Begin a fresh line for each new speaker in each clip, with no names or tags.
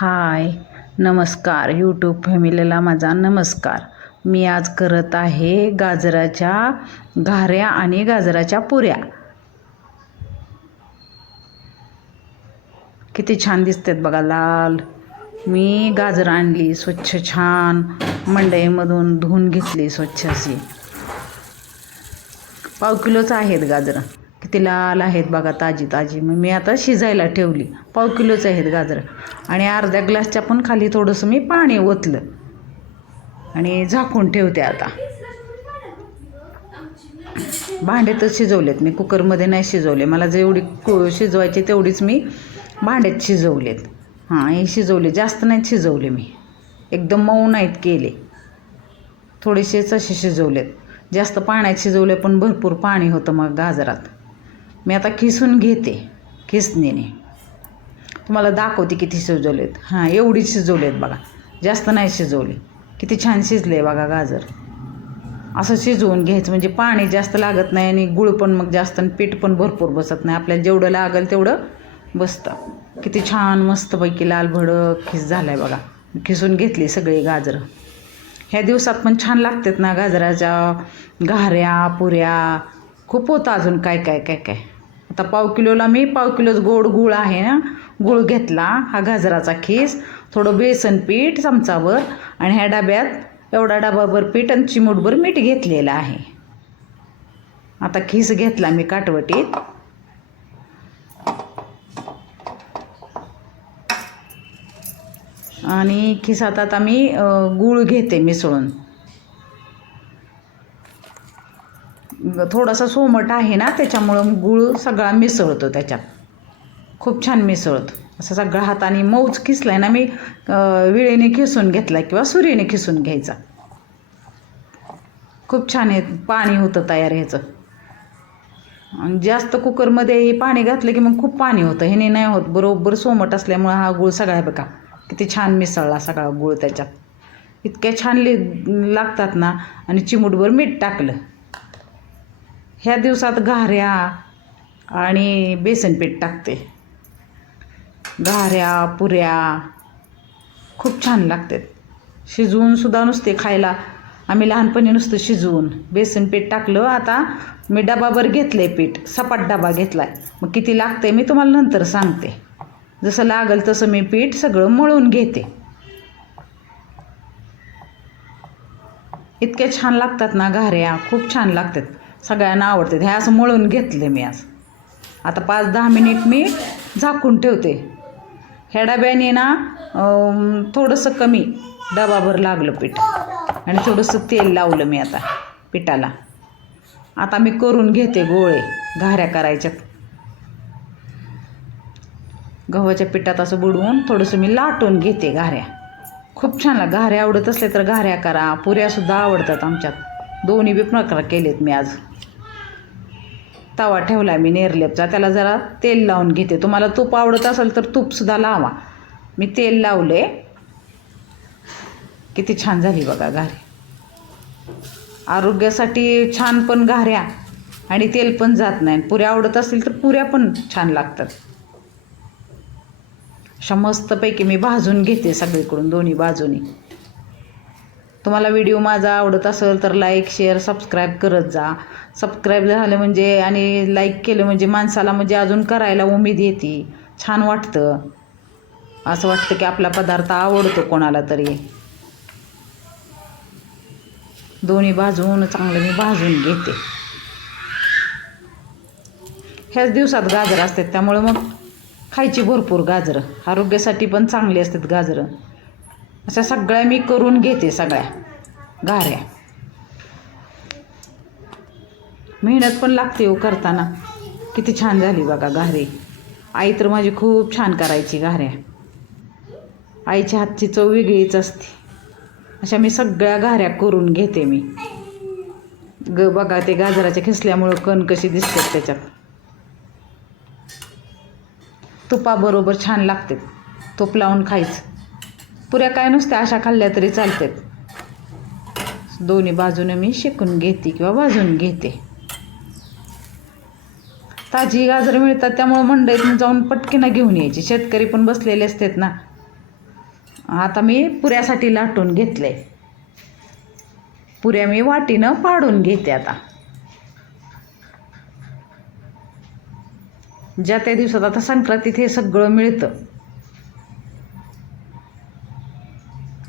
हाय नमस्कार यूट्यूब फॅमिलीला माझा नमस्कार. मी आज करत आहे गाजराच्या घाऱ्या आणि गाजराच्या पुऱ्या. किती छान दिसतात बघा लाल. मी गाजर आणली स्वच्छ छान. मंडईमधून धुवून घेतली स्वच्छ अशी. पाव किलोच आहेत गाजरं. तिला आला आहेत बघा ताजी ताजी. मग मी आता शिजायला ठेवली. पाव किलोच आहेत गाजरं. आणि अर्ध्या ग्लासच्या पण खाली थोडंसं मी पाणी ओतलं. आणि झाकून ठेवते आता. भांड्यातच शिजवलेत. मी कुकरमध्ये नाही शिजवले. मला जेवढी कु शिजवायची तेवढीच मी भांड्यात शिजवलेत. हां हे शिजवले. जास्त नाहीत शिजवले मी. एकदम मऊ नाहीत केले. थोडेसेच असे शिजवलेत. जास्त पाण्यात शिजवले पण भरपूर पाणी होतं मग गाजरात. मी आता खिसून घेते खिसणीने. तुम्हाला दाखवते किती शिजवलेत. हां एवढी शिजवलेत बघा. जास्त नाही शिजवले. किती छान शिजले बघा गाजर. असं शिजवून घ्यायचं म्हणजे पाणी जास्त लागत नाही आणि गुळ पण मग जास्त आणि पीठ पण भरपूर बसत नाही. आपल्याला जेवढं लागेल तेवढं बसतं. किती छान मस्तपैकी लाल भडक खिस झाला आहे बघा. खिसून घेतली सगळी गाजरं. ह्या दिवसात पण छान लागतात ना गाजराच्या घाऱ्या पुऱ्या. खूप होतं अजून काय काय काय काय. आता पाव किलोला मी पाव किलोच गोड गूळ आहे ना गूळ घेतला हा गाजराचा खीस थोडं बेसन पीठ चमचावर आणि ह्या डब्यात एवढा डबाभर पीठ आणि चिमूटभर मीठ घेतलेलं आहे. आता खीस घेतला मी काटवटीत. आणि खिसात आता मी गूळ घेते मिसळून. थोडासा सोमट आहे ना त्याच्यामुळं गूळ सगळा मिसळतो त्याच्यात. खूप छान मिसळतो. असं सगळा हाताने मऊच खिसला आहे ना मी विळेने खिसून घेतला किंवा सुरीने खिसून घ्यायचा. खूप छान आहे पाणी होतं तयार ह्याचं. आणि जास्त कुकरमध्ये हे पाणी घातलं की मग खूप पाणी होतं. ह्याने नाही होत बरोबर सोमट असल्यामुळं हा गूळ सगळा बघा किती छान मिसळला सगळा गूळ त्याच्यात. इतक्या छान लि लागतात ना आणि चिमूटभर मीठ टाकलं. ह्या दिवसात घाऱ्या आणि बेसनपीठ टाकते. घाऱ्या पुऱ्या खूप छान लागतात. शिजवून सुद्धा नुसते खायला. आम्ही लहानपणी नुसतं शिजवून बेसनपीठ टाकलं. आता मी डबाभर घेतलं आहे पीठ. सपाट डबा घेतला आहे मग किती लागतं मी तुम्हाला नंतर सांगते. जसं लागल तसं मी पीठ सगळं मळून घेते. इतक्या छान लागतात ना घाऱ्या. खूप छान लागतात. सगळ्यांना आवडतात हे असं मळून घेतले मी आज. आता पाच दहा मिनिट मी झाकून ठेवते. ह्या डब्याने ना थोडंसं कमी डबाभर लागलं पीठ. आणि थोडंसं तेल लावलं मी आता पिठाला. आता मी करून घेते गोळे घाऱ्या करायच्यात गव्हाच्या पिठात असं बुडवून थोडंसं मी लाटून घेते घाऱ्या. खूप छान घाऱ्या आवडत असले तर घाऱ्या करा. पुऱ्यासुद्धा आवडतात आमच्यात. दोन्ही बी प्रकार केलेत मी आज. तवा ठेवला मी नेरलेपचा त्याला जरा तेल लावून घेते. तुम्हाला तूप आवडत असेल तर तूपसुद्धा लावा. मी तेल लावले. किती छान झाली बघा घाऱ्या आरोग्यासाठी छान पण घाऱ्या आणि तेल पण जात नाही. पुऱ्या आवडत असतील तर पुऱ्या पण छान लागतात. अशा मस्तपैकी मी भाजून घेते सगळीकडून दोन्ही बाजूनी. तुम्हाला व्हिडिओ माझा आवडत असेल तर लाईक शेअर सबस्क्राईब करत जा. सबस्क्राईब झालं म्हणजे आणि लाईक केलं म्हणजे माणसाला म्हणजे अजून करायला उमेद येते. छान वाटतं. असं वाटतं की आपला पदार्थ आवडतो कोणाला तरी. दोन्ही भाजून चांगलं मी भाजून घेते. ह्याच दिवसात गाजर असतात त्यामुळं मग खायची भरपूर गाजरं. आरोग्यासाठी पण चांगली असतात गाजरं. अशा सगळ्या मी करून घेते सगळ्या. घाऱ्या मेहनत पण लागते हो करताना. किती छान झाली बघा घारे आई तर माझी खूप छान करायची घाऱ्या आईच्या हातची चव वेगळीच असते. अशा मी सगळ्या घाऱ्या करून घेते मी. ग बघा ते गाजराच्या खिसल्यामुळं कण कशी दिसतात त्याच्यात. तुपाबरोबर छान लागते. तूप लावून खायचं. पुऱ्या काय नुसत्या अशा खाल्ल्या तरी चालतात दोन्ही बाजूने मी शेकून घेते किंवा भाजून घेते. ताजी गाजरं मिळतात त्यामुळं मंडईतून जाऊन पटकीनं घेऊन यायची. शेतकरी पण बसलेले असतात ना. आता मी पुऱ्यासाठी लाटून घेतले पुऱ्या मी वाटीनं पाडून घेते आता. ज्या त्या दिवसात आता संक्रांतीत हे सगळं मिळतं.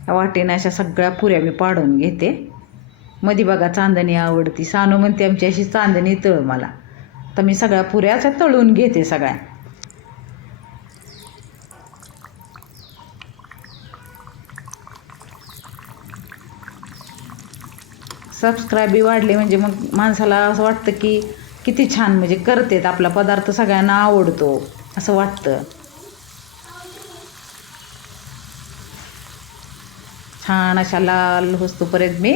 या वाटेनं अशा सगळ्या पुऱ्या मी पाडून घेते. मधी बघा चांदणी आवडती. सानू म्हणते आमची अशी चांदणी तळ मला. तर मी सगळ्या पुऱ्या अशा तळून घेते सगळ्या. सबस्क्राईबी वाढले म्हणजे मग माणसाला असं वाटतं की किती छान म्हणजे करतेत. आपला पदार्थ सगळ्यांना आवडतो असं वाटतं. छान अशा लाल होस्तोपर्यंत मी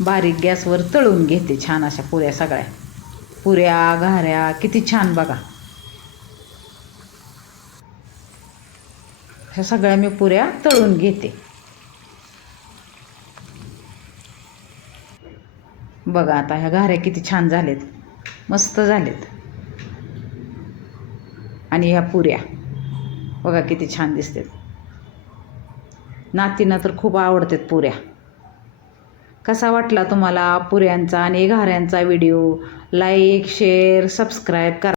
बारीक गॅसवर तळून घेते छान अशा पुऱ्या सगळ्या. पुऱ्या घाऱ्या किती छान बघा. अशा सगळ्या मी पुऱ्या तळून घेते. बघा आता ह्या घाऱ्या किती छान झालेत. मस्त झालेत. आणि ह्या पुऱ्या. बघा किती छान दिसतात. नातींना तर खूप आवडतात पुऱ्या. कसा वाटला तुम्हाला पुऱ्यांचा आणि घाऱ्यांचा व्हिडिओ? लाईक शेअर सबस्क्राईब करा.